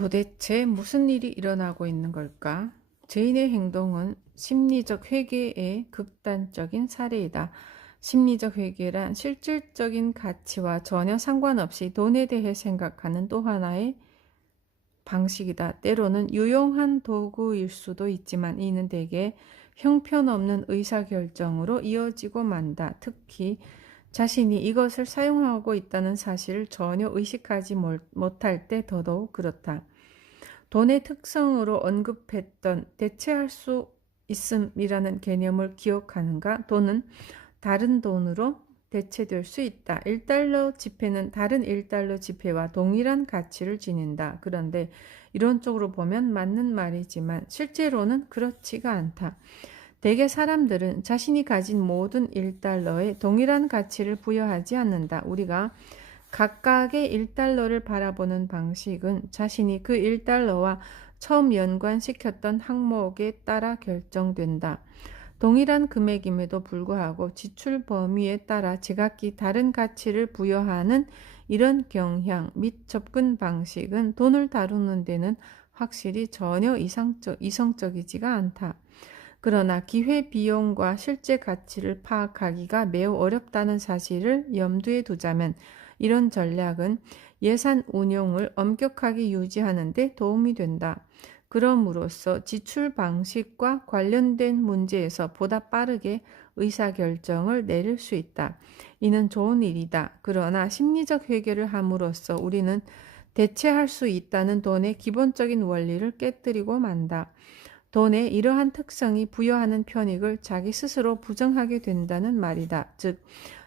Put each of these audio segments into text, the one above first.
도대체 무슨 일이 일어나고 있는 걸까? 죄인의 행동은 심리적 회개의 극단적인 사례이다. 심리적 회개란 실질적인 가치와 전혀 상관없이 돈에 대해 생각하는 또 하나의 방식이다. 때로는 유용한 도구일 수도 있지만 이는 대개 형편없는 의사결정으로 이어지고 만다. 특히 자신이 이것을 사용하고 있다는 사실을 전혀 의식하지 못할 때 더더욱 그렇다. 돈의 특성으로 언급했던 대체할 수 있음이라는 개념을 기억하는가? 돈은 다른 돈으로 대체될 수 있다. 1달러 지폐는 다른 1달러 지폐와 동일한 가치를 지닌다. 그런데 이론적으로 보면 맞는 말이지만 실제로는 그렇지가 않다. 대개 사람들은 자신이 가진 모든 1달러에 동일한 가치를 부여하지 않는다. 우리가 각각의 1달러를 바라보는 방식은 자신이 그 1달러와 처음 연관시켰던 항목에 따라 결정된다. 동일한 금액임에도 불구하고 지출 범위에 따라 제각기 다른 가치를 부여하는 이런 경향 및 접근 방식은 돈을 다루는 데는 확실히 전혀 이성적이지가 않다. 그러나 기회비용과 실제 가치를 파악하기가 매우 어렵다는 사실을 염두에 두자면 이런 전략은 예산 운용을 엄격하게 유지하는 데 도움이 된다. 그럼으로써 지출 방식과 관련된 문제에서 보다 빠르게 의사결정을 내릴 수 있다. 이는 좋은 일이다. 그러나 심리적 회개를 함으로써 우리는 대체할 수 있다는 돈의 기본적인 원리를 깨뜨리고 만다. 돈에 이러한 특성이 부여하는 편익을 자기 스스로 부정하게 된다는 말이다. 즉,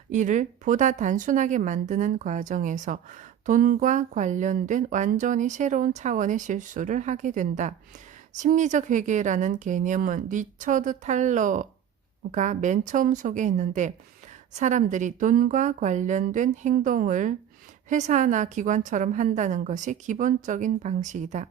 이를 보다 단순하게 만드는 과정에서 돈과 관련된 완전히 새로운 차원의 실수를 하게 된다. 심리적 회계라는 개념은 리처드 탈러가 맨 처음 소개했는데 사람들이 돈과 관련된 행동을 회사나 기관처럼 한다는 것이 기본적인 방식이다.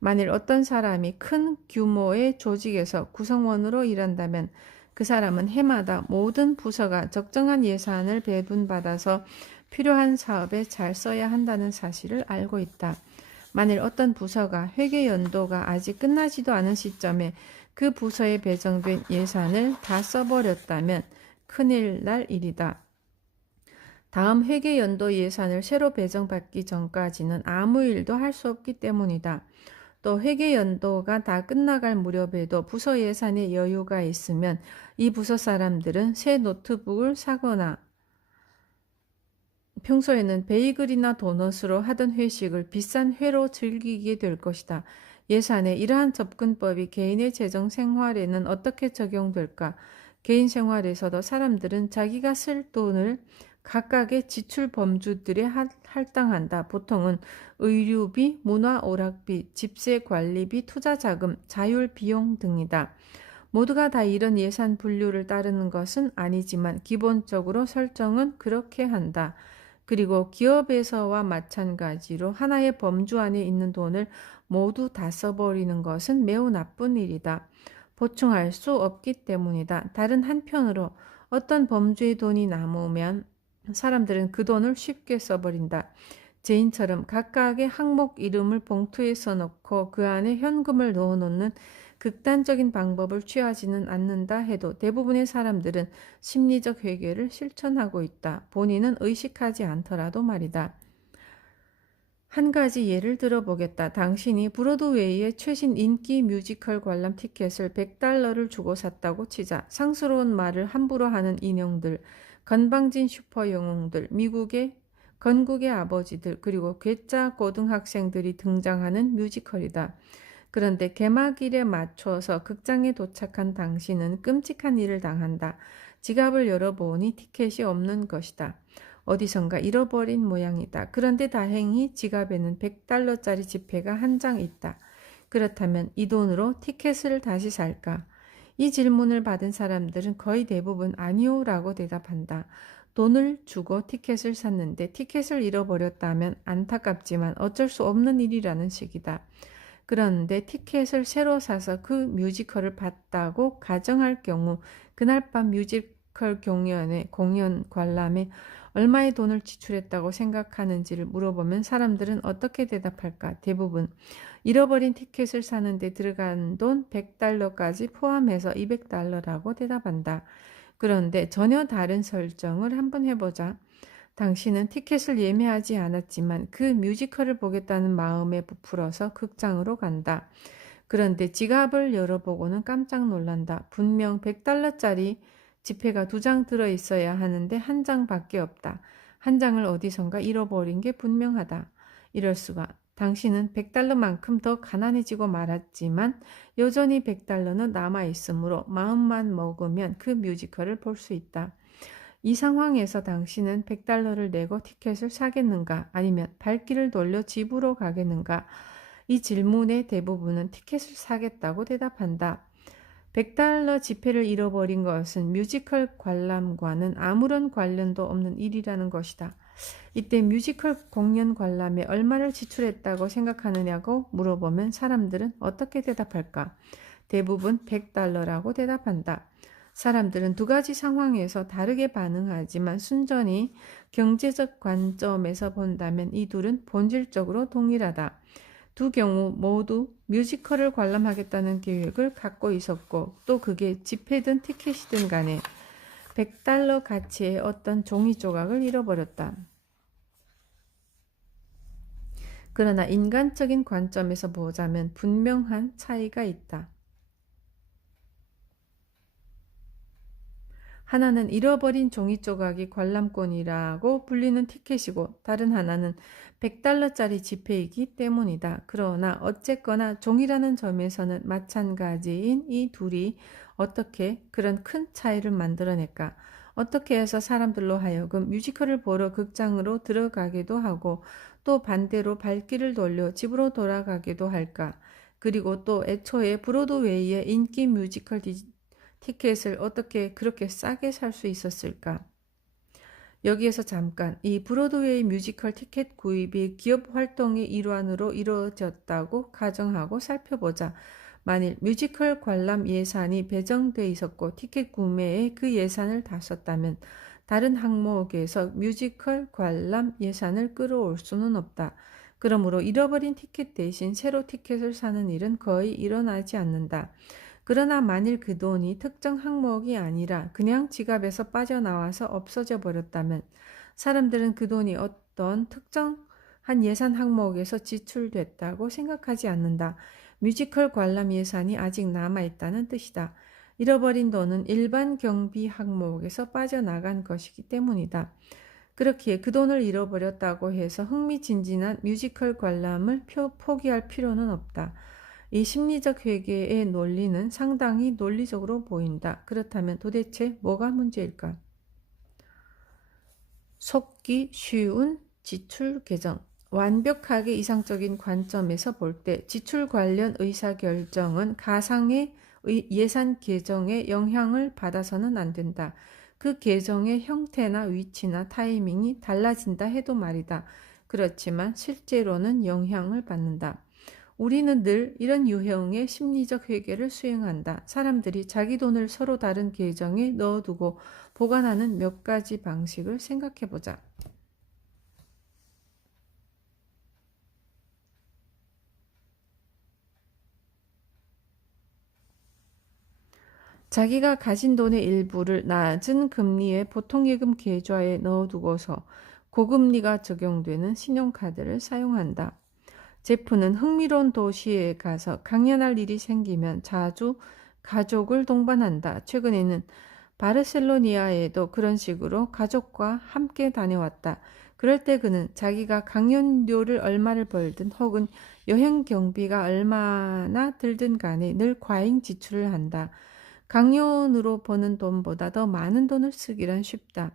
만일 어떤 사람이 큰 규모의 조직에서 구성원으로 일한다면 그 사람은 해마다 모든 부서가 적정한 예산을 배분받아서 필요한 사업에 잘 써야 한다는 사실을 알고 있다. 만일 어떤 부서가 회계 연도가 아직 끝나지도 않은 시점에 그 부서에 배정된 예산을 다 써버렸다면 큰일 날 일이다. 다음 회계 연도 예산을 새로 배정받기 전까지는 아무 일도 할 수 없기 때문이다. 또 회계 연도가 다 끝나갈 무렵에도 부서 예산에 여유가 있으면 이 부서 사람들은 새 노트북을 사거나 평소에는 베이글이나 도넛으로 하던 회식을 비싼 회로 즐기게 될 것이다. 예산의 이러한 접근법이 개인의 재정 생활에는 어떻게 적용될까? 개인 생활에서도 사람들은 자기가 쓸 돈을 각각의 지출 범주들에 할당한다. 보통은 의류비, 문화 오락비, 집세 관리비, 투자자금, 자율비용 등이다. 모두가 다 이런 예산 분류를 따르는 것은 아니지만 기본적으로 설정은 그렇게 한다. 그리고 기업에서와 마찬가지로 하나의 범주 안에 있는 돈을 모두 다 써버리는 것은 매우 나쁜 일이다. 보충할 수 없기 때문이다. 다른 한편으로 어떤 범주의 돈이 남으면 사람들은 그 돈을 쉽게 써버린다. 제인처럼 각각의 항목 이름을 봉투에 써놓고 그 안에 현금을 넣어놓는 극단적인 방법을 취하지는 않는다 해도 대부분의 사람들은 심리적 회개를 실천하고 있다. 본인은 의식하지 않더라도 말이다. 한 가지 예를 들어보겠다. 당신이 브로드웨이의 최신 인기 뮤지컬 관람 티켓을 100달러를 주고 샀다고 치자. 상스러운 말을 함부로 하는 인형들, 건방진 슈퍼 영웅들, 미국의 건국의 아버지들, 그리고 괴짜 고등학생들이 등장하는 뮤지컬이다. 그런데 개막일에 맞춰서 극장에 도착한 당신은 끔찍한 일을 당한다. 지갑을 열어보니 티켓이 없는 것이다. 어디선가 잃어버린 모양이다. 그런데 다행히 지갑에는 100달러짜리 지폐가 한 장 있다. 그렇다면 이 돈으로 티켓을 다시 살까? 이 질문을 받은 사람들은 거의 대부분 아니요 라고 대답한다. 돈을 주고 티켓을 샀는데 티켓을 잃어버렸다면 안타깝지만 어쩔 수 없는 일이라는 식이다. 그런데 티켓을 새로 사서 그 뮤지컬을 봤다고 가정할 경우 그날 밤 뮤지컬 공연 관람에 얼마의 돈을 지출했다고 생각하는지를 물어보면 사람들은 어떻게 대답할까? 대부분 잃어버린 티켓을 사는데 들어간 돈 100달러까지 포함해서 200달러라고 대답한다. 그런데 전혀 다른 설정을 한번 해보자. 당신은 티켓을 예매하지 않았지만 그 뮤지컬을 보겠다는 마음에 부풀어서 극장으로 간다. 그런데 지갑을 열어보고는 깜짝 놀란다. 분명 100달러짜리 지폐가 2장 들어있어야 하는데 한 장밖에 없다. 한 장을 어디선가 잃어버린 게 분명하다. 이럴 수가. 당신은 100달러만큼 더 가난해지고 말았지만 여전히 100달러는 남아있으므로 마음만 먹으면 그 뮤지컬을 볼 수 있다. 이 상황에서 당신은 100달러를 내고 티켓을 사겠는가? 아니면 발길을 돌려 집으로 가겠는가? 이 질문의 대부분은 티켓을 사겠다고 대답한다. 100달러 지폐를 잃어버린 것은 뮤지컬 관람과는 아무런 관련도 없는 일이라는 것이다. 이때 뮤지컬 공연 관람에 얼마를 지출했다고 생각하느냐고 물어보면 사람들은 어떻게 대답할까? 대부분 100달러라고 대답한다. 사람들은 두 가지 상황에서 다르게 반응하지만 순전히 경제적 관점에서 본다면 이 둘은 본질적으로 동일하다. 두 경우 모두 뮤지컬을 관람하겠다는 계획을 갖고 있었고 또 그게 지폐든 티켓이든 간에 100달러 가치의 어떤 종이 조각을 잃어버렸다. 그러나 인간적인 관점에서 보자면 분명한 차이가 있다. 하나는 잃어버린 종이 조각이 관람권이라고 불리는 티켓이고 다른 하나는 100달러짜리 지폐이기 때문이다. 그러나 어쨌거나 종이라는 점에서는 마찬가지인 이 둘이 어떻게 그런 큰 차이를 만들어낼까? 어떻게 해서 사람들로 하여금 뮤지컬을 보러 극장으로 들어가기도 하고 또 반대로 발길을 돌려 집으로 돌아가기도 할까? 그리고 또 애초에 브로드웨이의 인기 뮤지컬 티켓을 어떻게 그렇게 싸게 살 수 있었을까? 여기에서 잠깐 이 브로드웨이 뮤지컬 티켓 구입이 기업 활동의 일환으로 이루어졌다고 가정하고 살펴보자. 만일 뮤지컬 관람 예산이 배정돼 있었고 티켓 구매에 그 예산을 다 썼다면 다른 항목에서 뮤지컬 관람 예산을 끌어올 수는 없다. 그러므로 잃어버린 티켓 대신 새로 티켓을 사는 일은 거의 일어나지 않는다. 그러나 만일 그 돈이 특정 항목이 아니라 그냥 지갑에서 빠져나와서 없어져 버렸다면 사람들은 그 돈이 어떤 특정한 예산 항목에서 지출됐다고 생각하지 않는다. 뮤지컬 관람 예산이 아직 남아있다는 뜻이다. 잃어버린 돈은 일반 경비 항목에서 빠져나간 것이기 때문이다. 그렇기에 그 돈을 잃어버렸다고 해서 흥미진진한 뮤지컬 관람을 포기할 필요는 없다. 이 심리적 회계의 논리는 상당히 논리적으로 보인다. 그렇다면 도대체 뭐가 문제일까? 속기 쉬운 지출 계정. 완벽하게 이상적인 관점에서 볼 때 지출 관련 의사결정은 가상의 예산 계정에 영향을 받아서는 안 된다. 그 계정의 형태나 위치나 타이밍이 달라진다 해도 말이다. 그렇지만 실제로는 영향을 받는다. 우리는 늘 이런 유형의 심리적 회계를 수행한다. 사람들이 자기 돈을 서로 다른 계정에 넣어두고 보관하는 몇 가지 방식을 생각해보자. 자기가 가진 돈의 일부를 낮은 금리의 보통예금 계좌에 넣어두고서 고금리가 적용되는 신용카드를 사용한다. 제프는 흥미로운 도시에 가서 강연할 일이 생기면 자주 가족을 동반한다. 최근에는 바르셀로니아에도 그런 식으로 가족과 함께 다녀왔다. 그럴 때 그는 자기가 강연료를 얼마를 벌든 혹은 여행 경비가 얼마나 들든 간에 늘 과잉 지출을 한다. 강연으로 버는 돈보다 더 많은 돈을 쓰기란 쉽다.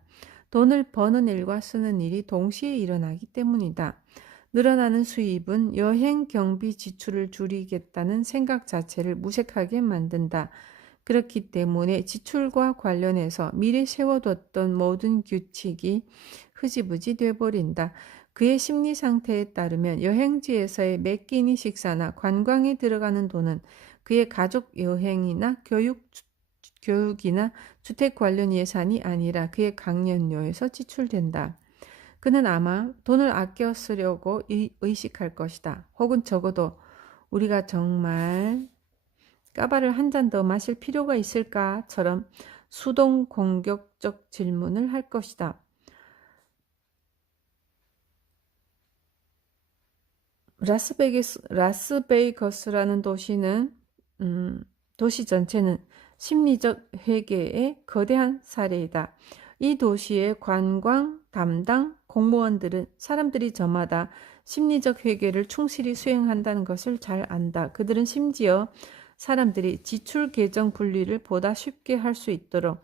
돈을 버는 일과 쓰는 일이 동시에 일어나기 때문이다. 늘어나는 수입은 여행 경비 지출을 줄이겠다는 생각 자체를 무색하게 만든다. 그렇기 때문에 지출과 관련해서 미리 세워뒀던 모든 규칙이 흐지부지 돼버린다. 그의 심리 상태에 따르면 여행지에서의 매 끼니 식사나 관광에 들어가는 돈은 그의 가족 여행이나 교육이나 주택 관련 예산이 아니라 그의 강연료에서 지출된다. 그는 아마 돈을 아껴 쓰려고 의식할 것이다. 혹은 적어도 우리가 정말 까바를 한 잔 더 마실 필요가 있을까?처럼 수동 공격적 질문을 할 것이다. 라스베이거스라는 도시 전체는 심리적 회계의 거대한 사례이다. 이 도시의 관광 담당 공무원들은 사람들이 저마다 심리적 회계를 충실히 수행한다는 것을 잘 안다. 그들은 심지어 사람들이 지출 계정 분리를 보다 쉽게 할 수 있도록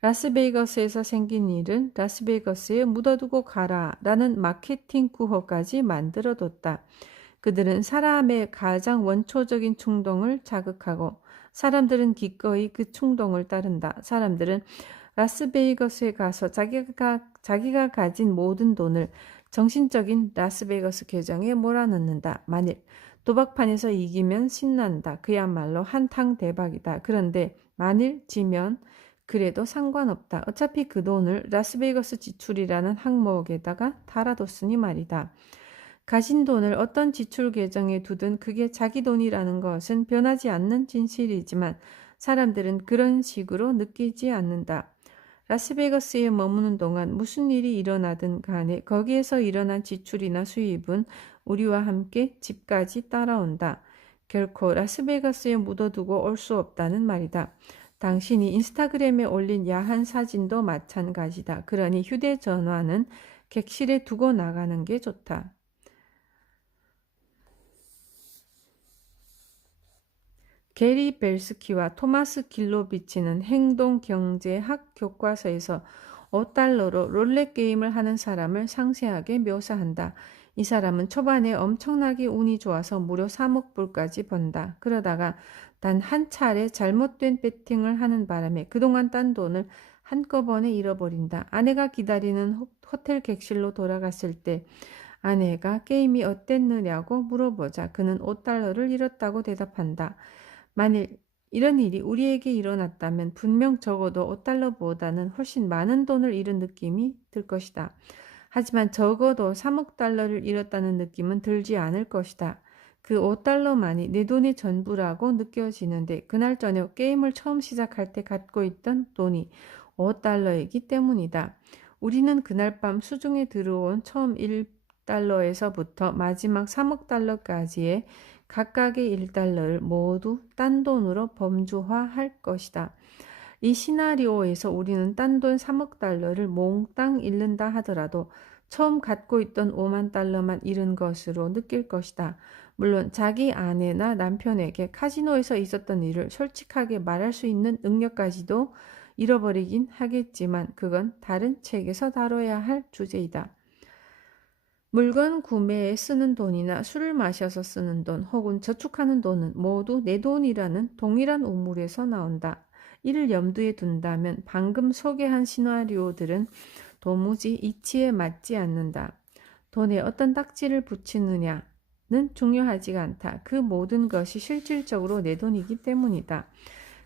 라스베이거스에서 생긴 일은 라스베이거스에 묻어두고 가라 라는 마케팅 구호까지 만들어뒀다. 그들은 사람의 가장 원초적인 충동을 자극하고 사람들은 기꺼이 그 충동을 따른다. 사람들은 라스베이거스에 가서 자기가 가진 모든 돈을 정신적인 라스베이거스 계정에 몰아넣는다. 만일 도박판에서 이기면 신난다. 그야말로 한탕 대박이다. 그런데 만일 지면 그래도 상관없다. 어차피 그 돈을 라스베이거스 지출이라는 항목에다가 달아뒀으니 말이다. 가진 돈을 어떤 지출 계정에 두든 그게 자기 돈이라는 것은 변하지 않는 진실이지만 사람들은 그런 식으로 느끼지 않는다. 라스베가스에 머무는 동안 무슨 일이 일어나든 간에 거기에서 일어난 지출이나 수입은 우리와 함께 집까지 따라온다. 결코 라스베가스에 묻어두고 올 수 없다는 말이다. 당신이 인스타그램에 올린 야한 사진도 마찬가지다. 그러니 휴대전화는 객실에 두고 나가는 게 좋다. 게리 벨스키와 토마스 길로비치는 행동경제학 교과서에서 5달러로 롤렛 게임을 하는 사람을 상세하게 묘사한다. 이 사람은 초반에 엄청나게 운이 좋아서 무려 3억 불까지 번다. 그러다가 단 한 차례 잘못된 배팅을 하는 바람에 그동안 딴 돈을 한꺼번에 잃어버린다. 아내가 기다리는 호텔 객실로 돌아갔을 때 아내가 게임이 어땠느냐고 물어보자 그는 5달러를 잃었다고 대답한다. 만일 이런 일이 우리에게 일어났다면 분명 적어도 5달러보다는 훨씬 많은 돈을 잃은 느낌이 들 것이다. 하지만 적어도 3억 달러를 잃었다는 느낌은 들지 않을 것이다. 그 5달러만이 내 돈의 전부라고 느껴지는데 그날 저녁 게임을 처음 시작할 때 갖고 있던 돈이 5달러이기 때문이다. 우리는 그날 밤 수중에 들어온 처음 1달러에서부터 마지막 3억 달러까지의 각각의 1달러를 모두 딴 돈으로 범주화할 것이다. 이 시나리오에서 우리는 딴 돈 3억 달러를 몽땅 잃는다 하더라도 처음 갖고 있던 5만 달러만 잃은 것으로 느낄 것이다. 물론 자기 아내나 남편에게 카지노에서 있었던 일을 솔직하게 말할 수 있는 능력까지도 잃어버리긴 하겠지만 그건 다른 책에서 다뤄야 할 주제이다. 물건 구매에 쓰는 돈이나 술을 마셔서 쓰는 돈 혹은 저축하는 돈은 모두 내 돈이라는 동일한 우물에서 나온다. 이를 염두에 둔다면 방금 소개한 시나리오들은 도무지 이치에 맞지 않는다. 돈에 어떤 딱지를 붙이느냐는 중요하지가 않다. 그 모든 것이 실질적으로 내 돈이기 때문이다.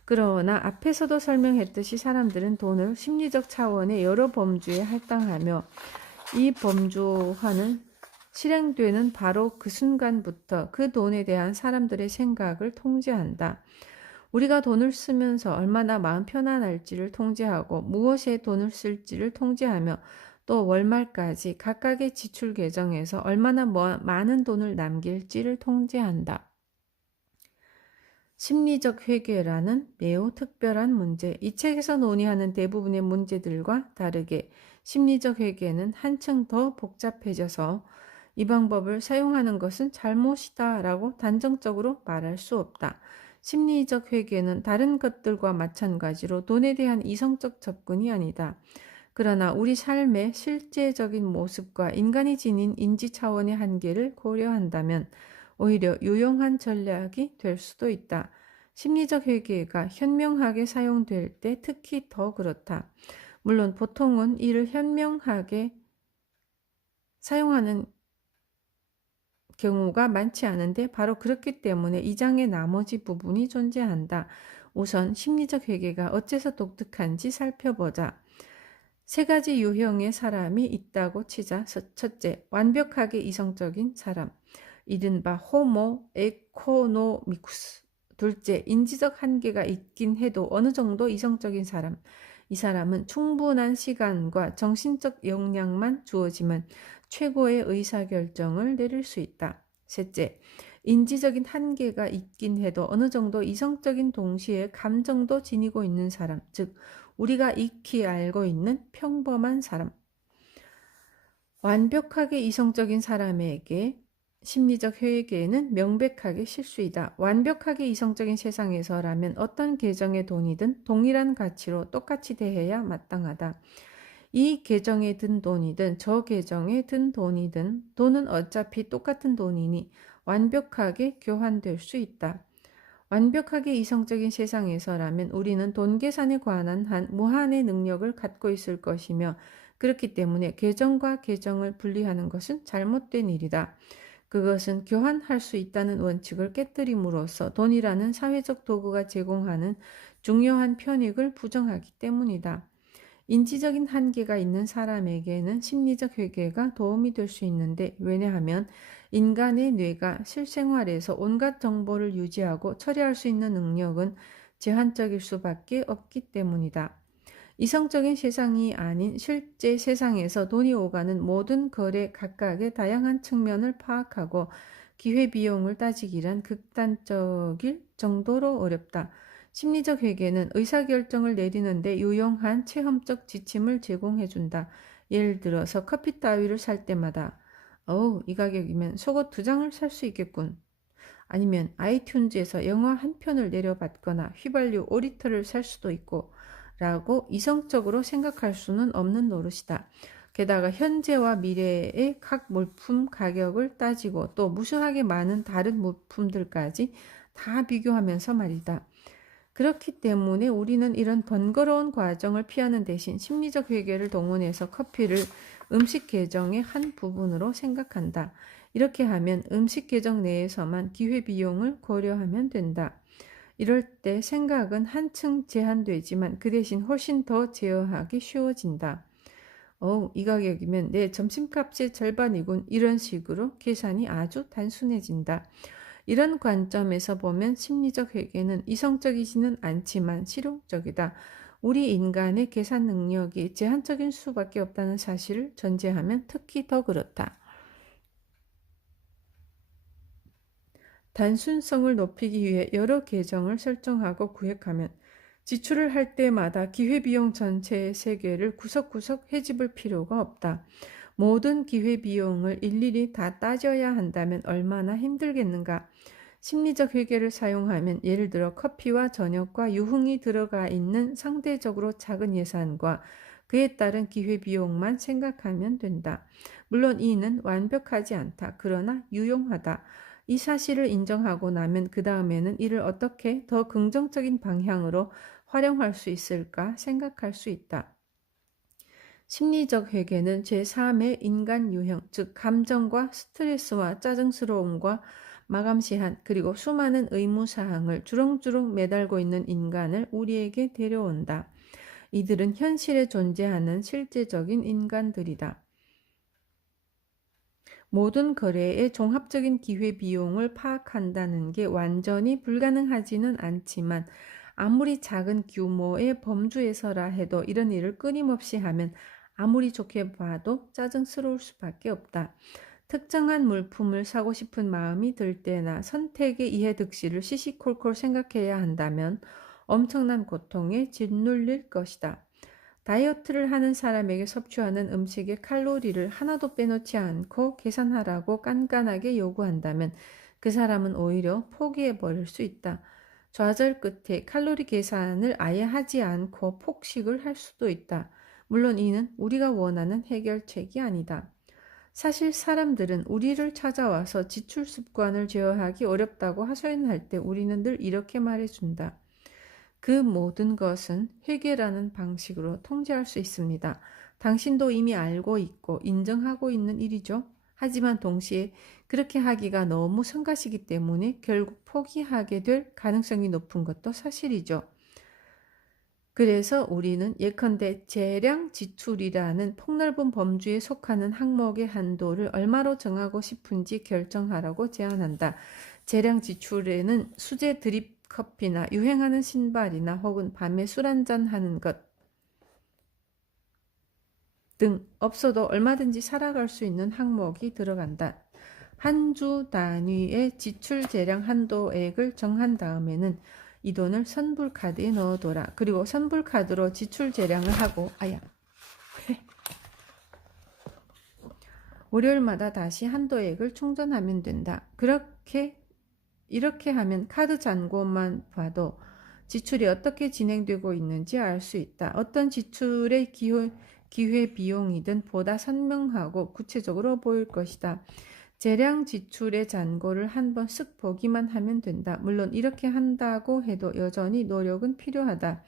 그러나 앞에서도 설명했듯이 사람들은 돈을 심리적 차원의 여러 범주에 할당하며 이 범주화는 실행되는 바로 그 순간부터 그 돈에 대한 사람들의 생각을 통제한다. 우리가 돈을 쓰면서 얼마나 마음 편안할지를 통제하고 무엇에 돈을 쓸지를 통제하며 또 월말까지 각각의 지출 계정에서 얼마나 많은 돈을 남길지를 통제한다. 심리적 회계라는 매우 특별한 문제. 이 책에서 논의하는 대부분의 문제들과 다르게 심리적 회계는 한층 더 복잡해져서 이 방법을 사용하는 것은 잘못이다 라고 단정적으로 말할 수 없다. 심리적 회계는 다른 것들과 마찬가지로 돈에 대한 이성적 접근이 아니다. 그러나 우리 삶의 실제적인 모습과 인간이 지닌 인지 차원의 한계를 고려한다면 오히려 유용한 전략이 될 수도 있다. 심리적 회계가 현명하게 사용될 때 특히 더 그렇다. 물론 보통은 이를 현명하게 사용하는 경우가 많지 않은데 바로 그렇기 때문에 이 장의 나머지 부분이 존재한다. 우선 심리적 회계가 어째서 독특한지 살펴보자. 세 가지 유형의 사람이 있다고 치자. 첫째, 완벽하게 이성적인 사람. 이른바 호모 에코노미쿠스. 둘째, 인지적 한계가 있긴 해도 어느 정도 이성적인 사람. 이 사람은 충분한 시간과 정신적 역량만 주어지면 최고의 의사결정을 내릴 수 있다. 셋째, 인지적인 한계가 있긴 해도 어느 정도 이성적인 동시에 감정도 지니고 있는 사람, 즉 우리가 익히 알고 있는 평범한 사람. 완벽하게 이성적인 사람에게 심리적 회계는 명백하게 실수이다. 완벽하게 이성적인 세상에서라면 어떤 계정의 돈이든 동일한 가치로 똑같이 대해야 마땅하다. 이 계정에 든 돈이든 저 계정에 든 돈이든 돈은 어차피 똑같은 돈이니 완벽하게 교환될 수 있다. 완벽하게 이성적인 세상에서라면 우리는 돈 계산에 관한 한 무한의 능력을 갖고 있을 것이며 그렇기 때문에 계정과 계정을 분리하는 것은 잘못된 일이다. 그것은 교환할 수 있다는 원칙을 깨뜨림으로써 돈이라는 사회적 도구가 제공하는 중요한 편익을 부정하기 때문이다. 인지적인 한계가 있는 사람에게는 심리적 회개가 도움이 될 수 있는데 왜냐하면 인간의 뇌가 실생활에서 온갖 정보를 유지하고 처리할 수 있는 능력은 제한적일 수밖에 없기 때문이다. 이성적인 세상이 아닌 실제 세상에서 돈이 오가는 모든 거래 각각의 다양한 측면을 파악하고 기회비용을 따지기란 극단적일 정도로 어렵다. 심리적 회계는 의사결정을 내리는데 유용한 체험적 지침을 제공해준다. 예를 들어서 커피 따위를 살 때마다 이 가격이면 속옷 2장을 살 수 있겠군. 아니면 아이튠즈에서 영화 한 편을 내려받거나 휘발유 5리터를 살 수도 있고 라고 이성적으로 생각할 수는 없는 노릇이다. 게다가 현재와 미래의 각 물품 가격을 따지고 또 무수하게 많은 다른 물품들까지 다 비교하면서 말이다. 그렇기 때문에 우리는 이런 번거로운 과정을 피하는 대신 심리적 회계를 동원해서 커피를 음식 계정의 한 부분으로 생각한다. 이렇게 하면 음식 계정 내에서만 기회비용을 고려하면 된다. 이럴 때 생각은 한층 제한되지만 그 대신 훨씬 더 제어하기 쉬워진다. 이 가격이면 내 점심값의 절반이군. 이런 식으로 계산이 아주 단순해진다. 이런 관점에서 보면 심리적 회계는 이성적이지는 않지만 실용적이다. 우리 인간의 계산 능력이 제한적인 수밖에 없다는 사실을 전제하면 특히 더 그렇다. 단순성을 높이기 위해 여러 계정을 설정하고 구획하면 지출을 할 때마다 기회비용 전체의 세계를 구석구석 헤집을 필요가 없다. 모든 기회비용을 일일이 다 따져야 한다면 얼마나 힘들겠는가. 심리적 회계를 사용하면 예를 들어 커피와 저녁과 유흥이 들어가 있는 상대적으로 작은 예산과 그에 따른 기회비용만 생각하면 된다. 물론 이는 완벽하지 않다. 그러나 유용하다. 이 사실을 인정하고 나면 그 다음에는 이를 어떻게 더 긍정적인 방향으로 활용할 수 있을까 생각할 수 있다. 심리적 회계는 제3의 인간 유형, 즉 감정과 스트레스와 짜증스러움과 마감 시한 그리고 수많은 의무사항을 주렁주렁 매달고 있는 인간을 우리에게 데려온다. 이들은 현실에 존재하는 실제적인 인간들이다. 모든 거래의 종합적인 기회비용을 파악한다는 게 완전히 불가능하지는 않지만 아무리 작은 규모의 범주에서라 해도 이런 일을 끊임없이 하면 아무리 좋게 봐도 짜증스러울 수밖에 없다. 특정한 물품을 사고 싶은 마음이 들 때나 선택의 이해득실을 시시콜콜 생각해야 한다면 엄청난 고통에 짓눌릴 것이다. 다이어트를 하는 사람에게 섭취하는 음식의 칼로리를 하나도 빼놓지 않고 계산하라고 깐깐하게 요구한다면 그 사람은 오히려 포기해버릴 수 있다. 좌절 끝에 칼로리 계산을 아예 하지 않고 폭식을 할 수도 있다. 물론 이는 우리가 원하는 해결책이 아니다. 사실 사람들은 우리를 찾아와서 지출 습관을 제어하기 어렵다고 하소연할 때 우리는 늘 이렇게 말해준다. 그 모든 것은 회계라는 방식으로 통제할 수 있습니다. 당신도 이미 알고 있고 인정하고 있는 일이죠. 하지만 동시에 그렇게 하기가 너무 성가시기 때문에 결국 포기하게 될 가능성이 높은 것도 사실이죠. 그래서 우리는 예컨대 재량 지출이라는 폭넓은 범주에 속하는 항목의 한도를 얼마로 정하고 싶은지 결정하라고 제안한다. 재량 지출에는 수제 드립 커피나 유행하는 신발이나 혹은 밤에 술 한잔 하는 것 등 없어도 얼마든지 살아갈 수 있는 항목이 들어간다. 한 주 단위의 지출 재량 한도액을 정한 다음에는 이 돈을 선불카드에 넣어둬라. 그리고 선불카드로 지출 재량을 하고 월요일마다 다시 한도액을 충전하면 된다. 이렇게 하면 카드 잔고만 봐도 지출이 어떻게 진행되고 있는지 알 수 있다. 어떤 지출의 기회 비용이든 보다 선명하고 구체적으로 보일 것이다. 재량 지출의 잔고를 한번 쓱 보기만 하면 된다. 물론 이렇게 한다고 해도 여전히 노력은 필요하다.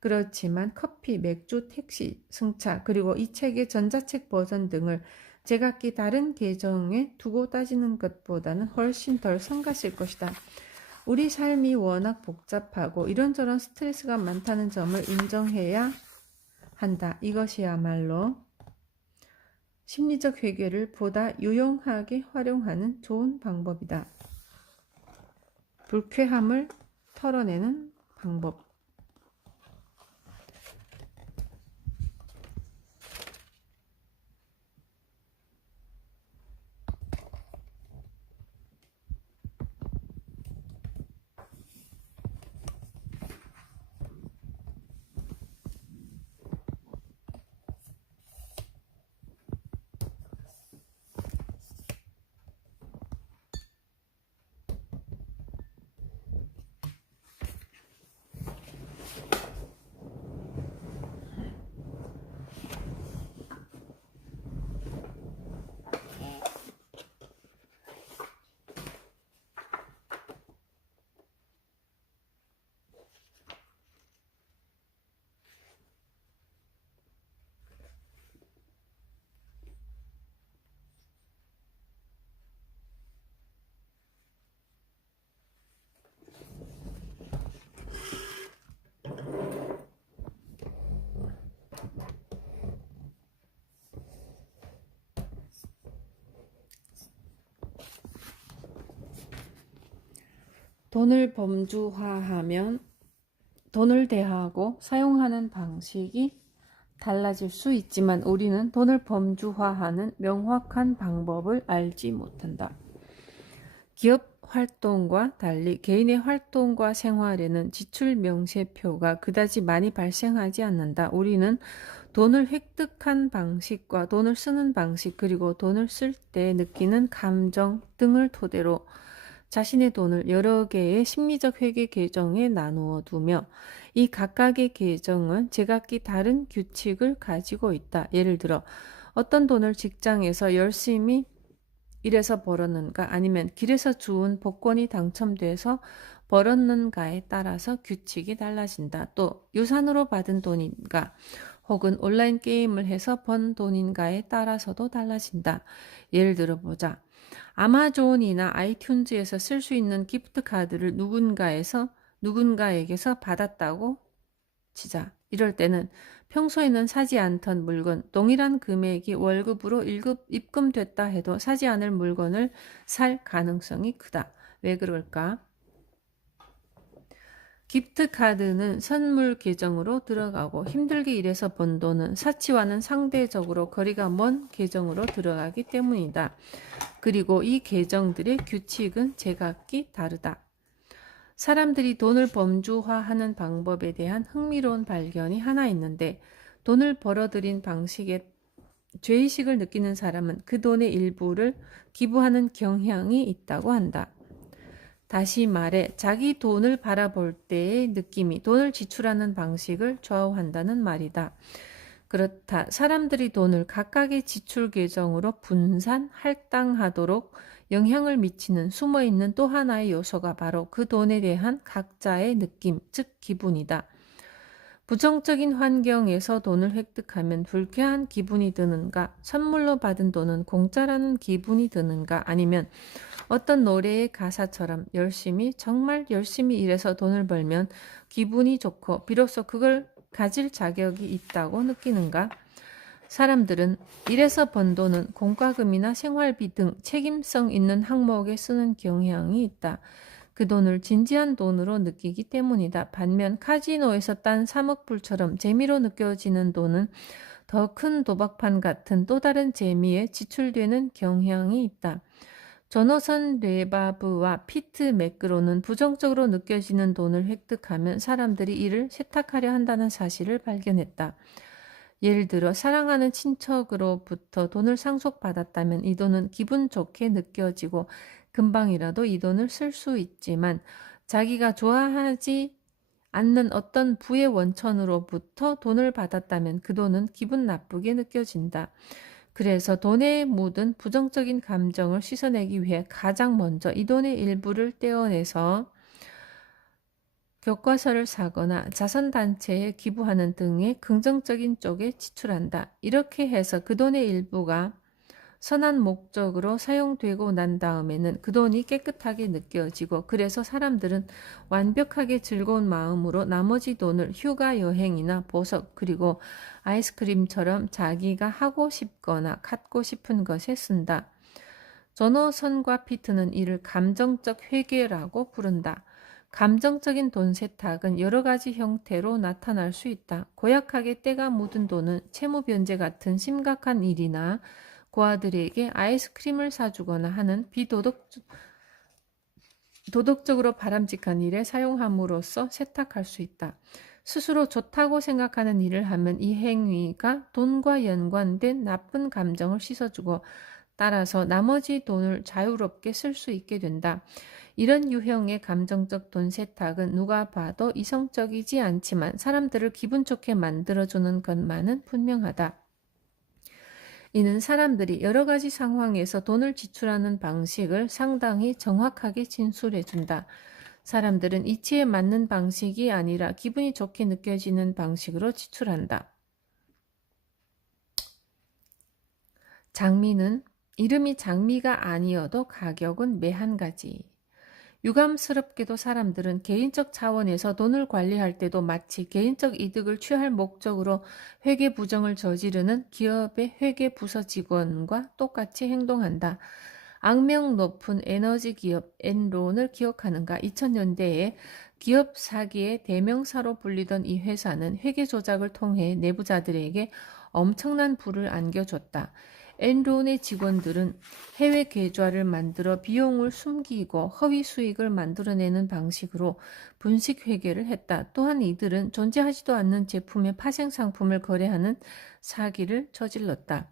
그렇지만 커피, 맥주, 택시, 승차, 그리고 이 책의 전자책 버전 등을 제각기 다른 계정에 두고 따지는 것보다는 훨씬 덜 성가실 것이다. 우리 삶이 워낙 복잡하고 이런저런 스트레스가 많다는 점을 인정해야 한다. 이것이야말로 심리적 회계를 보다 유용하게 활용하는 좋은 방법이다. 불쾌함을 털어내는 방법. 돈을 범주화하면 돈을 대하고 사용하는 방식이 달라질 수 있지만 우리는 돈을 범주화하는 명확한 방법을 알지 못한다. 기업 활동과 달리 개인의 활동과 생활에는 지출 명세표가 그다지 많이 발생하지 않는다. 우리는 돈을 획득한 방식과 돈을 쓰는 방식 그리고 돈을 쓸 때 느끼는 감정 등을 토대로 자신의 돈을 여러 개의 심리적 회계 계정에 나누어 두며 이 각각의 계정은 제각기 다른 규칙을 가지고 있다. 예를 들어 어떤 돈을 직장에서 열심히 일해서 벌었는가 아니면 길에서 주운 복권이 당첨돼서 벌었는가에 따라서 규칙이 달라진다. 또 유산으로 받은 돈인가 혹은 온라인 게임을 해서 번 돈인가에 따라서도 달라진다. 예를 들어 보자. 아마존이나 아이튠즈에서 쓸 수 있는 기프트 카드를 누군가에게서 받았다고 치자. 이럴 때는 평소에는 사지 않던 물건, 동일한 금액이 월급으로 입금됐다 해도 사지 않을 물건을 살 가능성이 크다. 왜 그럴까? 기프트 카드는 선물 계정으로 들어가고 힘들게 일해서 번 돈은 사치와는 상대적으로 거리가 먼 계정으로 들어가기 때문이다. 그리고 이 계정들의 규칙은 제각기 다르다. 사람들이 돈을 범주화하는 방법에 대한 흥미로운 발견이 하나 있는데 돈을 벌어들인 방식에 죄의식을 느끼는 사람은 그 돈의 일부를 기부하는 경향이 있다고 한다. 다시 말해 자기 돈을 바라볼 때의 느낌이 돈을 지출하는 방식을 좌우한다는 말이다. 그렇다. 사람들이 돈을 각각의 지출 계정으로 분산, 할당하도록 영향을 미치는 숨어있는 또 하나의 요소가 바로 그 돈에 대한 각자의 느낌, 즉 기분이다. 부정적인 환경에서 돈을 획득하면 불쾌한 기분이 드는가, 선물로 받은 돈은 공짜라는 기분이 드는가, 아니면 어떤 노래의 가사처럼 정말 열심히 일해서 돈을 벌면 기분이 좋고 비로소 그걸 가질 자격이 있다고 느끼는가? 사람들은 일에서 번 돈은 공과금이나 생활비 등 책임성 있는 항목에 쓰는 경향이 있다. 그 돈을 진지한 돈으로 느끼기 때문이다. 반면 카지노에서 딴 3억 불처럼 재미로 느껴지는 돈은 더 큰 도박판 같은 또 다른 재미에 지출되는 경향이 있다. 조너선 레바브와 피트 매크로는 부정적으로 느껴지는 돈을 획득하면 사람들이 이를 세탁하려 한다는 사실을 발견했다. 예를 들어 사랑하는 친척으로부터 돈을 상속받았다면 이 돈은 기분 좋게 느껴지고 금방이라도 이 돈을 쓸 수 있지만 자기가 좋아하지 않는 어떤 부의 원천으로부터 돈을 받았다면 그 돈은 기분 나쁘게 느껴진다. 그래서 돈에 묻은 부정적인 감정을 씻어내기 위해 가장 먼저 이 돈의 일부를 떼어내서 교과서를 사거나 자선단체에 기부하는 등의 긍정적인 쪽에 지출한다. 이렇게 해서 그 돈의 일부가 선한 목적으로 사용되고 난 다음에는 그 돈이 깨끗하게 느껴지고 그래서 사람들은 완벽하게 즐거운 마음으로 나머지 돈을 휴가 여행이나 보석 그리고 아이스크림처럼 자기가 하고 싶거나 갖고 싶은 것에 쓴다. 조너선과 피트는 이를 감정적 회계라고 부른다. 감정적인 돈 세탁은 여러 가지 형태로 나타날 수 있다. 고약하게 때가 묻은 돈은 채무 변제 같은 심각한 일이나 고아들에게 아이스크림을 사주거나 하는 도덕적으로 바람직한 일에 사용함으로써 세탁할 수 있다. 스스로 좋다고 생각하는 일을 하면 이 행위가 돈과 연관된 나쁜 감정을 씻어주고 따라서 나머지 돈을 자유롭게 쓸 수 있게 된다. 이런 유형의 감정적 돈 세탁은 누가 봐도 이성적이지 않지만 사람들을 기분 좋게 만들어주는 것만은 분명하다. 이는 사람들이 여러 가지 상황에서 돈을 지출하는 방식을 상당히 정확하게 진술해준다. 사람들은 이치에 맞는 방식이 아니라 기분이 좋게 느껴지는 방식으로 지출한다. 장미는 이름이 장미가 아니어도 가격은 매 한 가지. 유감스럽게도 사람들은 개인적 차원에서 돈을 관리할 때도 마치 개인적 이득을 취할 목적으로 회계 부정을 저지르는 기업의 회계 부서 직원과 똑같이 행동한다. 악명 높은 에너지 기업 엔론을 기억하는가? 2000년대에 기업 사기의 대명사로 불리던 이 회사는 회계 조작을 통해 내부자들에게 엄청난 부를 안겨줬다. 엔론의 직원들은 해외 계좌를 만들어 비용을 숨기고 허위 수익을 만들어내는 방식으로 분식 회계를 했다. 또한 이들은 존재하지도 않는 제품의 파생 상품을 거래하는 사기를 저질렀다.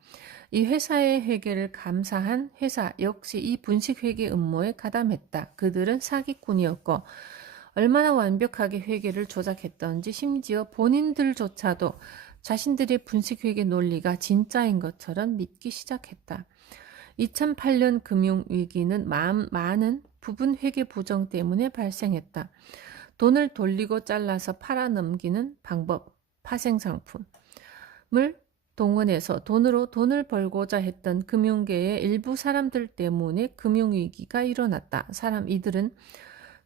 이 회사의 회계를 감사한 회사 역시 이 분식 회계 음모에 가담했다. 그들은 사기꾼이었고 얼마나 완벽하게 회계를 조작했던지 심지어 본인들조차도 자신들의 분식회계 논리가 진짜인 것처럼 믿기 시작했다. 2008년 금융위기는 많은 부분 회계 부정 때문에 발생했다. 돈을 돌리고 잘라서 팔아 넘기는 방법, 파생상품을 동원해서 돈을 벌고자 했던 금융계의 일부 사람들 때문에 금융위기가 일어났다. 이들은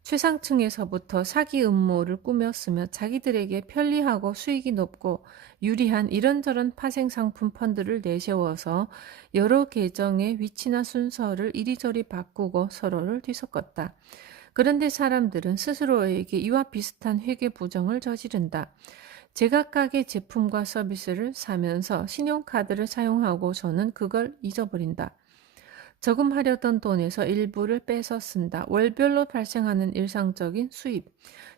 최상층에서부터 사기 음모를 꾸몄으며 자기들에게 편리하고 수익이 높고 유리한 이런저런 파생상품 펀드를 내세워서 여러 계정의 위치나 순서를 이리저리 바꾸고 서로를 뒤섞었다. 그런데 사람들은 스스로에게 이와 비슷한 회계 부정을 저지른다. 제각각의 제품과 서비스를 사면서 신용카드를 사용하고서는 그걸 잊어버린다. 저금하려던 돈에서 일부를 빼서 쓴다. 월별로 발생하는 일상적인 수입,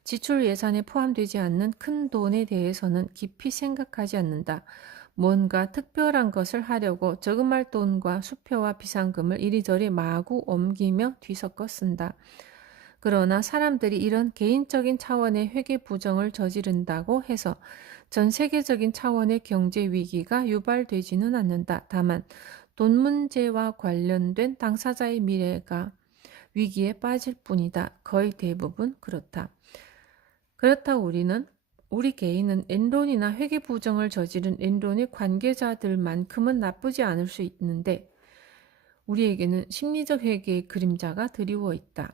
지출 예산에 포함되지 않는 큰 돈에 대해서는 깊이 생각하지 않는다. 뭔가 특별한 것을 하려고 저금할 돈과 수표와 비상금을 이리저리 마구 옮기며 뒤섞어 쓴다. 그러나 사람들이 이런 개인적인 차원의 회계 부정을 저지른다고 해서 전 세계적인 차원의 경제 위기가 유발되지는 않는다. 다만 돈 문제와 관련된 당사자의 미래가 위기에 빠질 뿐이다. 거의 대부분 그렇다. 그렇다고 우리 개인은 엔론이나 회계 부정을 저지른 엔론의 관계자들만큼은 나쁘지 않을 수 있는데 우리에게는 심리적 회계의 그림자가 드리워 있다.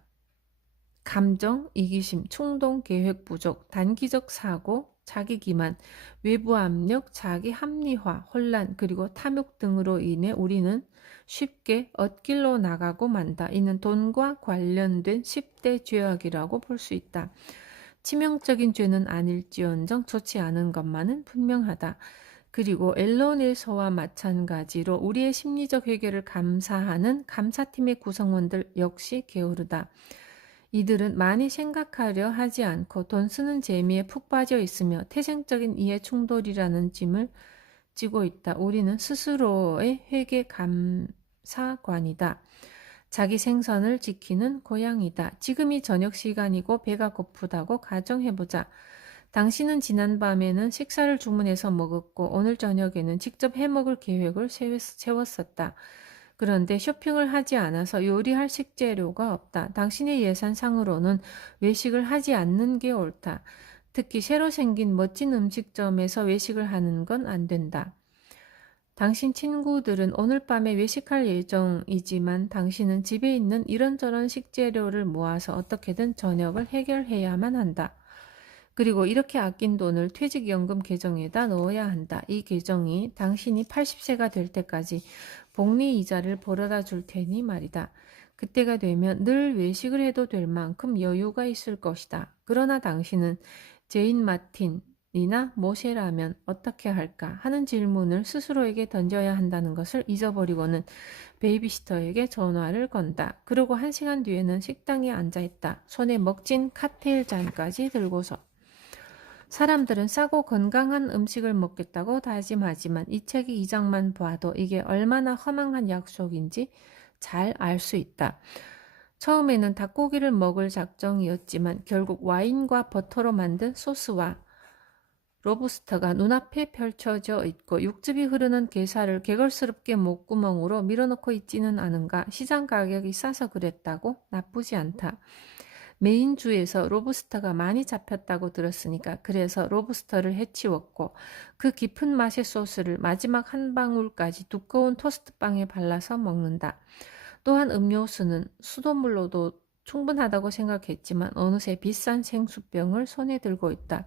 감정, 이기심, 충동, 계획 부족, 단기적 사고, 자기 기만, 외부 압력, 자기 합리화, 혼란, 그리고 탐욕 등으로 인해 우리는 쉽게 엇길로 나가고 만다. 이는 돈과 관련된 10대 죄악이라고 볼 수 있다. 치명적인 죄는 아닐지언정 좋지 않은 것만은 분명하다. 그리고 앨런일서와 마찬가지로 우리의 심리적 회개를 감사하는 감사팀의 구성원들 역시 게으르다. 이들은 많이 생각하려 하지 않고 돈 쓰는 재미에 푹 빠져 있으며 태생적인 이해 충돌이라는 짐을 지고 있다. 우리는 스스로의 회개 감사관이다. 자기 생선을 지키는 고양이다. 지금이 저녁 시간이고 배가 고프다고 가정해보자. 당신은 지난밤에는 식사를 주문해서 먹었고 오늘 저녁에는 직접 해먹을 계획을 세웠었다. 그런데 쇼핑을 하지 않아서 요리할 식재료가 없다. 당신의 예산상으로는 외식을 하지 않는 게 옳다. 특히 새로 생긴 멋진 음식점에서 외식을 하는 건 안 된다. 당신 친구들은 오늘 밤에 외식할 예정이지만 당신은 집에 있는 이런저런 식재료를 모아서 어떻게든 저녁을 해결해야만 한다. 그리고 이렇게 아낀 돈을 퇴직연금 계정에다 넣어야 한다. 이 계정이 당신이 80세가 될 때까지 복리 이자를 벌어다 줄 테니 말이다. 그때가 되면 늘 외식을 해도 될 만큼 여유가 있을 것이다. 그러나 당신은 제인 마틴이나 모셰라면 어떻게 할까 하는 질문을 스스로에게 던져야 한다는 것을 잊어버리고는 베이비시터에게 전화를 건다. 그리고 1시간 뒤에는 식당에 앉아있다. 손에 먹진 칵테일 잔까지 들고서. 사람들은 싸고 건강한 음식을 먹겠다고 다짐하지만 이 책의 2장만 봐도 이게 얼마나 허망한 약속인지 잘 알 수 있다. 처음에는 닭고기를 먹을 작정이었지만 결국 와인과 버터로 만든 소스와 로브스터가 눈앞에 펼쳐져 있고 육즙이 흐르는 게살을 개걸스럽게 목구멍으로 밀어넣고 있지는 않은가. 시장 가격이 싸서 그랬다고? 나쁘지 않다. 메인주에서 로브스터가 많이 잡혔다고 들었으니까 그래서 로브스터를 해치웠고 그 깊은 맛의 소스를 마지막 한 방울까지 두꺼운 토스트빵에 발라서 먹는다. 또한 음료수는 수돗물로도 충분하다고 생각했지만 어느새 비싼 생수병을 손에 들고 있다.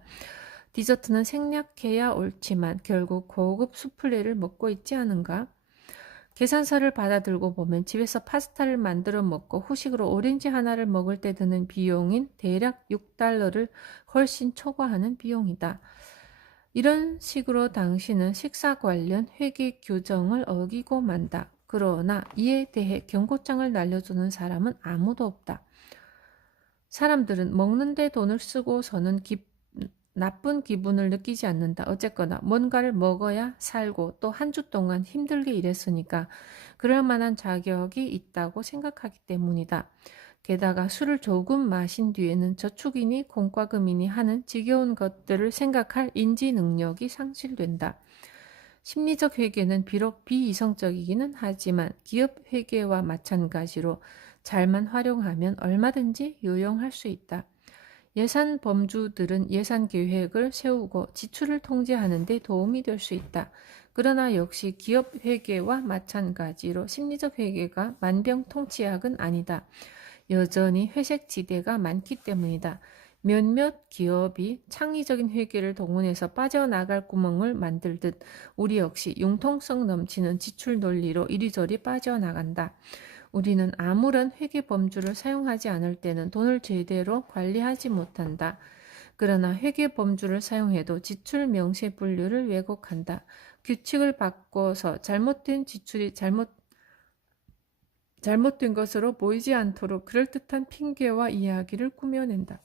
디저트는 생략해야 옳지만 결국 고급 수플레를 먹고 있지 않은가? 계산서를 받아들고 보면 집에서 파스타를 만들어 먹고 후식으로 오렌지 하나를 먹을 때 드는 비용인 대략 $6를 훨씬 초과하는 비용이다. 이런 식으로 당신은 식사 관련 회계 규정을 어기고 만다. 그러나 이에 대해 경고장을 날려주는 사람은 아무도 없다. 사람들은 먹는데 돈을 쓰고서는 나쁜 기분을 느끼지 않는다. 어쨌거나 뭔가를 먹어야 살고 또 한 주 동안 힘들게 일했으니까 그럴 만한 자격이 있다고 생각하기 때문이다. 게다가 술을 조금 마신 뒤에는 저축이니 공과금이니 하는 지겨운 것들을 생각할 인지 능력이 상실된다. 심리적 회계는 비록 비이성적이기는 하지만 기업 회계와 마찬가지로 잘만 활용하면 얼마든지 유용할 수 있다. 예산 범주들은 예산 계획을 세우고 지출을 통제하는 데 도움이 될 수 있다. 그러나 역시 기업 회계와 마찬가지로 심리적 회계가 만병통치약은 아니다. 여전히 회색 지대가 많기 때문이다. 몇몇 기업이 창의적인 회계를 동원해서 빠져나갈 구멍을 만들듯 우리 역시 융통성 넘치는 지출 논리로 이리저리 빠져나간다. 우리는 아무런 회계 범주를 사용하지 않을 때는 돈을 제대로 관리하지 못한다. 그러나 회계 범주를 사용해도 지출 명세 분류를 왜곡한다. 규칙을 바꿔서 잘못된 지출이 잘못된 것으로 보이지 않도록 그럴듯한 핑계와 이야기를 꾸며낸다.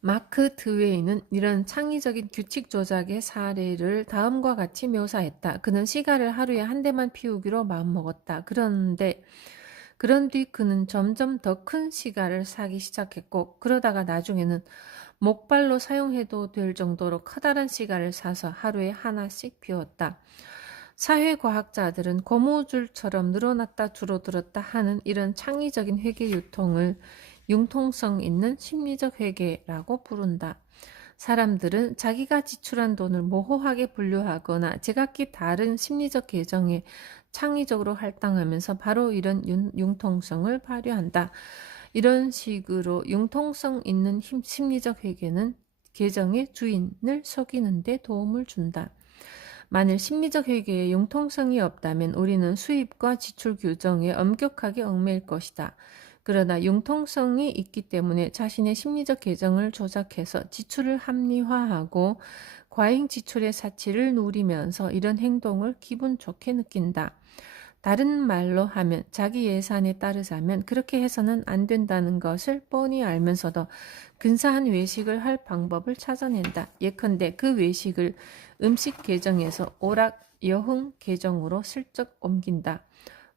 마크 트웨이는 이런 창의적인 규칙 조작의 사례를 다음과 같이 묘사했다. 그는 시가를 하루에 한 대만 피우기로 마음먹었다. 그런 뒤 그는 점점 더 큰 시가를 사기 시작했고 그러다가 나중에는 목발로 사용해도 될 정도로 커다란 시가를 사서 하루에 하나씩 피웠다. 사회과학자들은 고무줄처럼 늘어났다 줄어들었다 하는 이런 창의적인 회계 유통을 융통성 있는 심리적 회계라고 부른다. 사람들은 자기가 지출한 돈을 모호하게 분류하거나 제각기 다른 심리적 계정에 창의적으로 할당하면서 바로 이런 융통성을 발휘한다. 이런 식으로 융통성 있는 심리적 회계는 계정의 주인을 속이는 데 도움을 준다. 만일 심리적 회계에 융통성이 없다면 우리는 수입과 지출 규정에 엄격하게 얽매일 것이다. 그러나 융통성이 있기 때문에 자신의 심리적 계정을 조작해서 지출을 합리화하고 과잉 지출의 사치를 누리면서 이런 행동을 기분 좋게 느낀다. 다른 말로 하면 자기 예산에 따르자면 그렇게 해서는 안 된다는 것을 뻔히 알면서도 근사한 외식을 할 방법을 찾아낸다. 예컨대 그 외식을 음식 계정에서 오락 여흥 계정으로 슬쩍 옮긴다.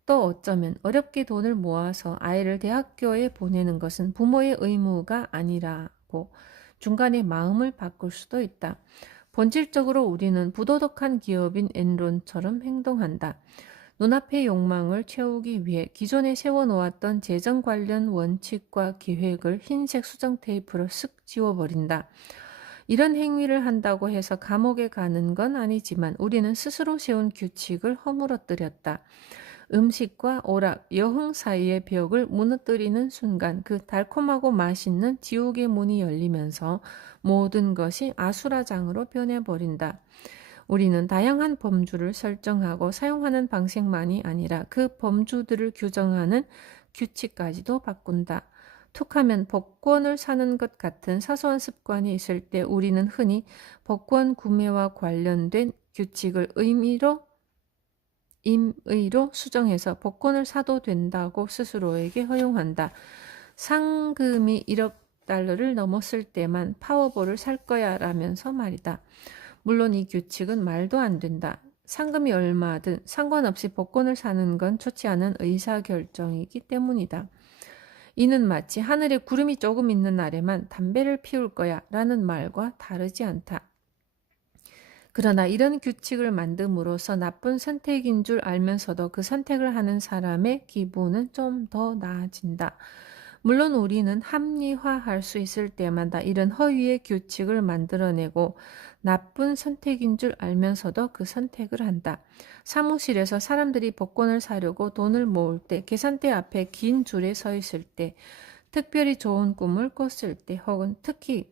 또 어쩌면 어렵게 돈을 모아서 아이를 대학교에 보내는 것은 부모의 의무가 아니라고 중간에 마음을 바꿀 수도 있다. 본질적으로 우리는 부도덕한 기업인 엔론처럼 행동한다. 눈앞의 욕망을 채우기 위해 기존에 세워놓았던 재정 관련 원칙과 계획을 흰색 수정 테이프로 쓱 지워버린다. 이런 행위를 한다고 해서 감옥에 가는 건 아니지만 우리는 스스로 세운 규칙을 허물어뜨렸다. 음식과 오락, 여흥 사이의 벽을 무너뜨리는 순간 그 달콤하고 맛있는 지옥의 문이 열리면서 모든 것이 아수라장으로 변해버린다. 우리는 다양한 범주를 설정하고 사용하는 방식만이 아니라 그 범주들을 규정하는 규칙까지도 바꾼다. 툭하면 복권을 사는 것 같은 사소한 습관이 있을 때 우리는 흔히 복권 구매와 관련된 규칙을 임의로 수정해서 복권을 사도 된다고 스스로에게 허용한다. 상금이 1억 달러를 넘었을 때만 파워볼을 살 거야 라면서 말이다. 물론 이 규칙은 말도 안 된다. 상금이 얼마든 상관없이 복권을 사는 건 좋지 않은 의사결정이기 때문이다. 이는 마치 하늘에 구름이 조금 있는 날에만 담배를 피울 거야 라는 말과 다르지 않다. 그러나 이런 규칙을 만듦으로써 나쁜 선택인 줄 알면서도 그 선택을 하는 사람의 기분은 좀 더 나아진다. 물론 우리는 합리화할 수 있을 때마다 이런 허위의 규칙을 만들어내고 나쁜 선택인 줄 알면서도 그 선택을 한다. 사무실에서 사람들이 복권을 사려고 돈을 모을 때, 계산대 앞에 긴 줄에 서 있을 때, 특별히 좋은 꿈을 꿨을 때, 혹은 특히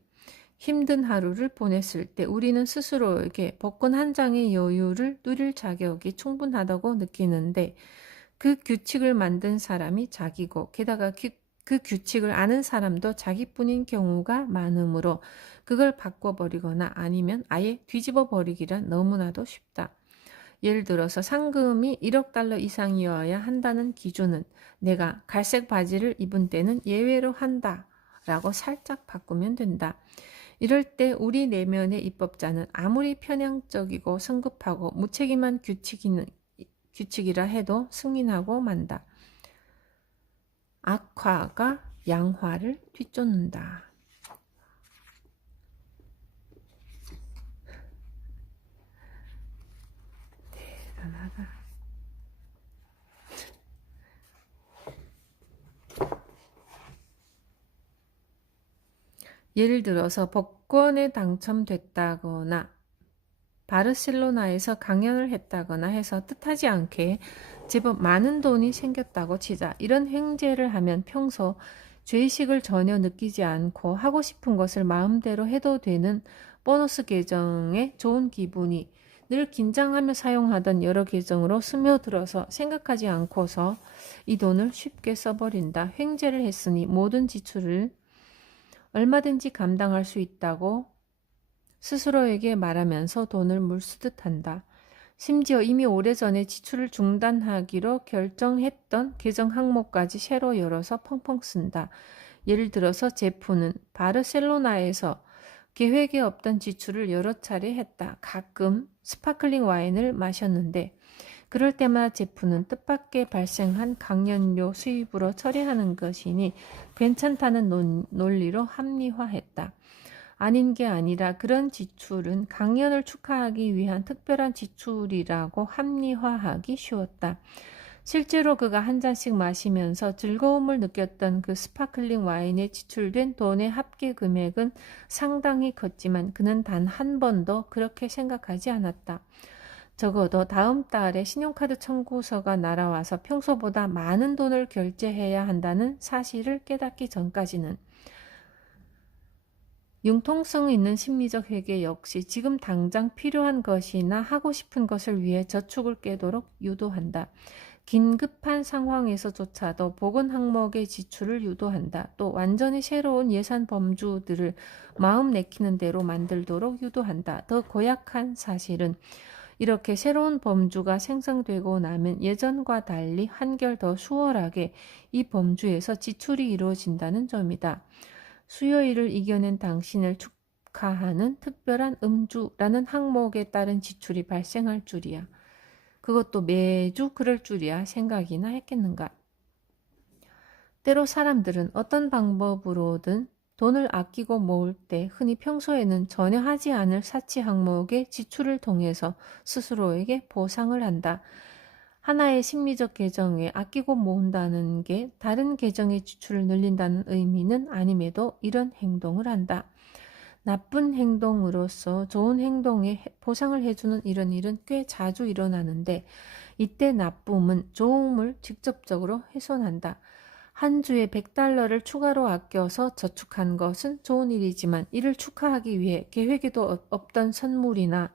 힘든 하루를 보냈을 때 우리는 스스로에게 복권 한 장의 여유를 누릴 자격이 충분하다고 느끼는데 그 규칙을 만든 사람이 자기고 게다가 그 규칙을 아는 사람도 자기뿐인 경우가 많으므로 그걸 바꿔버리거나 아니면 아예 뒤집어 버리기란 너무나도 쉽다. 예를 들어서 상금이 1억 달러 이상이어야 한다는 기준은 내가 갈색 바지를 입은 때는 예외로 한다 라고 살짝 바꾸면 된다. 이럴 때 우리 내면의 입법자는 아무리 편향적이고 성급하고 무책임한 규칙이라 해도 승인하고 만다. 악화가 양화를 뒤쫓는다. 대단하다. 예를 들어서 복권에 당첨됐다거나 바르셀로나에서 강연을 했다거나 해서 뜻하지 않게 제법 많은 돈이 생겼다고 치자. 이런 행제를 하면 평소 죄의식을 전혀 느끼지 않고 하고 싶은 것을 마음대로 해도 되는 보너스 계정의 좋은 기분이 늘 긴장하며 사용하던 여러 계정으로 스며들어서 생각하지 않고서 이 돈을 쉽게 써버린다. 횡재를 했으니 모든 지출을 얼마든지 감당할 수 있다고 스스로에게 말하면서 돈을 물쓰듯 한다. 심지어 이미 오래전에 지출을 중단하기로 결정했던 계정 항목까지 새로 열어서 펑펑 쓴다. 예를 들어서 제프는 바르셀로나에서 계획에 없던 지출을 여러 차례 했다. 가끔 스파클링 와인을 마셨는데 그럴 때마다 제프는 뜻밖의 발생한 강연료 수입으로 처리하는 것이니 괜찮다는 논리로 합리화했다. 아닌 게 아니라 그런 지출은 강연을 축하하기 위한 특별한 지출이라고 합리화하기 쉬웠다. 실제로 그가 한 잔씩 마시면서 즐거움을 느꼈던 그 스파클링 와인에 지출된 돈의 합계 금액은 상당히 컸지만 그는 단 한 번도 그렇게 생각하지 않았다. 적어도 다음 달에 신용카드 청구서가 날아와서 평소보다 많은 돈을 결제해야 한다는 사실을 깨닫기 전까지는. 융통성 있는 심리적 회계 역시 지금 당장 필요한 것이나 하고 싶은 것을 위해 저축을 깨도록 유도한다. 긴급한 상황에서조차도 보건 항목의 지출을 유도한다. 또 완전히 새로운 예산 범주들을 마음 내키는 대로 만들도록 유도한다. 더 고약한 사실은 이렇게 새로운 범주가 생성되고 나면 예전과 달리 한결 더 수월하게 이 범주에서 지출이 이루어진다는 점이다. 수요일을 이겨낸 당신을 축하하는 특별한 음주라는 항목에 따른 지출이 발생할 줄이야. 그것도 매주 그럴 줄이야 생각이나 했겠는가. 때로 사람들은 어떤 방법으로든 돈을 아끼고 모을 때 흔히 평소에는 전혀 하지 않을 사치 항목의 지출을 통해서 스스로에게 보상을 한다. 하나의 심리적 계정에 아끼고 모은다는 게 다른 계정의 지출을 늘린다는 의미는 아님에도 이런 행동을 한다. 나쁜 행동으로서 좋은 행동에 보상을 해주는 이런 일은 꽤 자주 일어나는데 이때 나쁨은 좋음을 직접적으로 훼손한다. 한 주에 100달러를 추가로 아껴서 저축한 것은 좋은 일이지만 이를 축하하기 위해 계획에도 없던 선물이나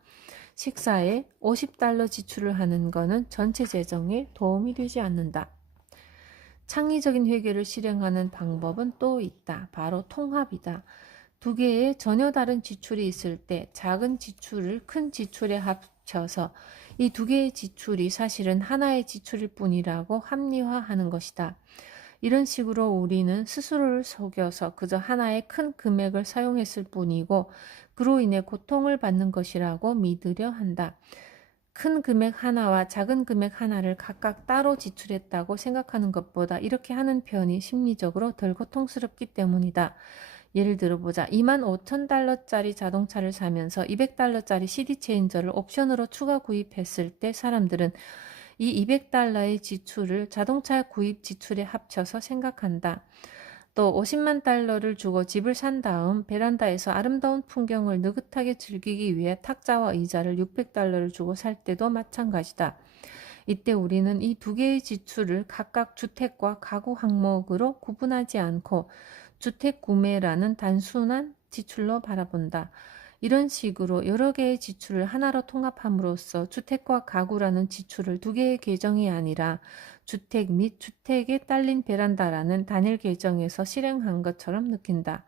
식사에 50달러 지출을 하는 것은 전체 재정에 도움이 되지 않는다. 창의적인 회계를 실행하는 방법은 또 있다. 바로 통합이다. 두 개의 전혀 다른 지출이 있을 때 작은 지출을 큰 지출에 합쳐서 이 두 개의 지출이 사실은 하나의 지출일 뿐이라고 합리화하는 것이다. 이런 식으로 우리는 스스로를 속여서 그저 하나의 큰 금액을 사용했을 뿐이고 그로 인해 고통을 받는 것이라고 믿으려 한다. 큰 금액 하나와 작은 금액 하나를 각각 따로 지출했다고 생각하는 것보다 이렇게 하는 편이 심리적으로 덜 고통스럽기 때문이다. 예를 들어보자. 25,000달러짜리 자동차를 사면서 200달러짜리 CD 체인저를 옵션으로 추가 구입했을 때 사람들은 이 200달러의 지출을 자동차 구입 지출에 합쳐서 생각한다. 또 50만 달러를 주고 집을 산 다음 베란다에서 아름다운 풍경을 느긋하게 즐기기 위해 탁자와 의자를 600달러를 주고 살 때도 마찬가지다. 이때 우리는 이 두 개의 지출을 각각 주택과 가구 항목으로 구분하지 않고 주택 구매라는 단순한 지출로 바라본다. 이런 식으로 여러 개의 지출을 하나로 통합함으로써 주택과 가구라는 지출을 두 개의 계정이 아니라 주택 및 주택에 딸린 베란다라는 단일 계정에서 실행한 것처럼 느낀다.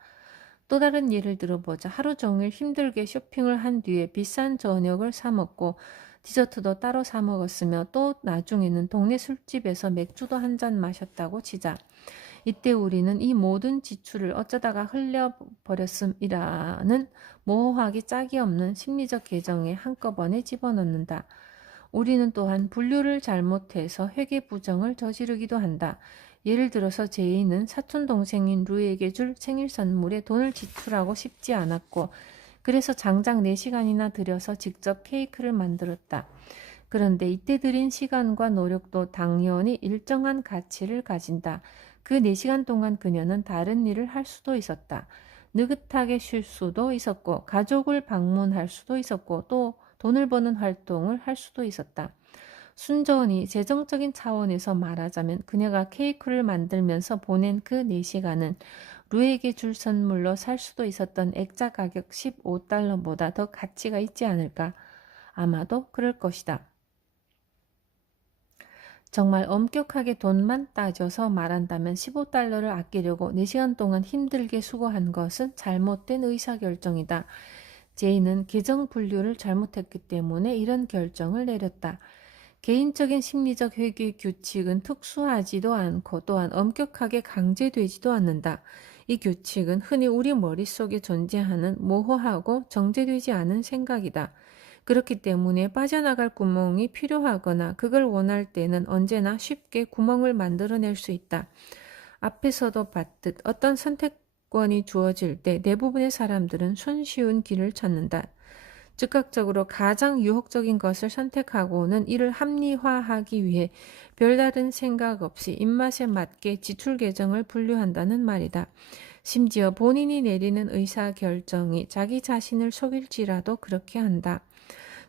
또 다른 예를 들어보자. 하루 종일 힘들게 쇼핑을 한 뒤에 비싼 저녁을 사 먹고 디저트도 따로 사 먹었으며 또 나중에는 동네 술집에서 맥주도 한 잔 마셨다고 치자. 이때 우리는 이 모든 지출을 어쩌다가 흘려버렸음이라는 모호하기 짝이 없는 심리적 계정에 한꺼번에 집어넣는다. 우리는 또한 분류를 잘못해서 회계 부정을 저지르기도 한다. 예를 들어서 제이는 사촌 동생인 루에게 줄 생일 선물에 돈을 지출하고 싶지 않았고 그래서 장장 4시간이나 들여서 직접 케이크를 만들었다. 그런데 이때 들인 시간과 노력도 당연히 일정한 가치를 가진다. 그 4시간 동안 그녀는 다른 일을 할 수도 있었다. 느긋하게 쉴 수도 있었고 가족을 방문할 수도 있었고 또 돈을 버는 활동을 할 수도 있었다. 순전히 재정적인 차원에서 말하자면 그녀가 케이크를 만들면서 보낸 그 4시간은 루에게 줄 선물로 살 수도 있었던 액자 가격 15달러보다 더 가치가 있지 않을까? 아마도 그럴 것이다. 정말 엄격하게 돈만 따져서 말한다면 15달러를 아끼려고 4시간 동안 힘들게 수고한 것은 잘못된 의사결정이다. 제이는 계정 분류를 잘못했기 때문에 이런 결정을 내렸다. 개인적인 심리적 회계 규칙은 특수하지도 않고 또한 엄격하게 강제되지도 않는다. 이 규칙은 흔히 우리 머릿속에 존재하는 모호하고 정제되지 않은 생각이다. 그렇기 때문에 빠져나갈 구멍이 필요하거나 그걸 원할 때는 언제나 쉽게 구멍을 만들어낼 수 있다. 앞에서도 봤듯 어떤 선택권이 주어질 때 대부분의 사람들은 손쉬운 길을 찾는다. 즉각적으로 가장 유혹적인 것을 선택하고는 이를 합리화하기 위해 별다른 생각 없이 입맛에 맞게 지출 계정을 분류한다는 말이다. 심지어 본인이 내리는 의사결정이 자기 자신을 속일지라도 그렇게 한다.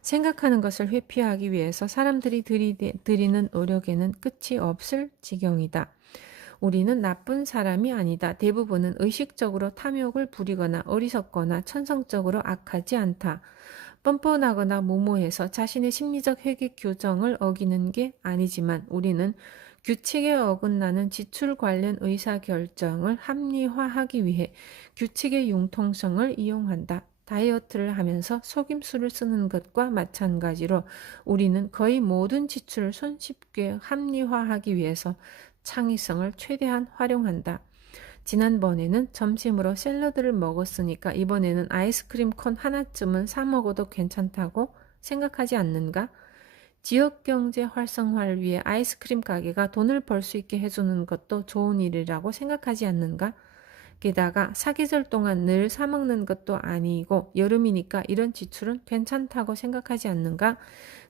생각하는 것을 회피하기 위해서 사람들이 들이는 노력에는 끝이 없을 지경이다. 우리는 나쁜 사람이 아니다. 대부분은 의식적으로 탐욕을 부리거나 어리석거나 천성적으로 악하지 않다. 뻔뻔하거나 무모해서 자신의 심리적 회계 규정을 어기는 게 아니지만 우리는 규칙에 어긋나는 지출 관련 의사결정을 합리화하기 위해 규칙의 융통성을 이용한다. 다이어트를 하면서 속임수를 쓰는 것과 마찬가지로 우리는 거의 모든 지출을 손쉽게 합리화하기 위해서 창의성을 최대한 활용한다. 지난번에는 점심으로 샐러드를 먹었으니까 이번에는 아이스크림 콘 하나쯤은 사 먹어도 괜찮다고 생각하지 않는가? 지역경제 활성화를 위해 아이스크림 가게가 돈을 벌 수 있게 해주는 것도 좋은 일이라고 생각하지 않는가? 게다가 사계절 동안 늘 사 먹는 것도 아니고 여름이니까 이런 지출은 괜찮다고 생각하지 않는가?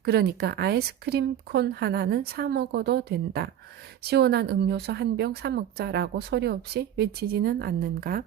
그러니까 아이스크림 콘 하나는 사 먹어도 된다. 시원한 음료수 한 병 사 먹자라고 소리 없이 외치지는 않는가?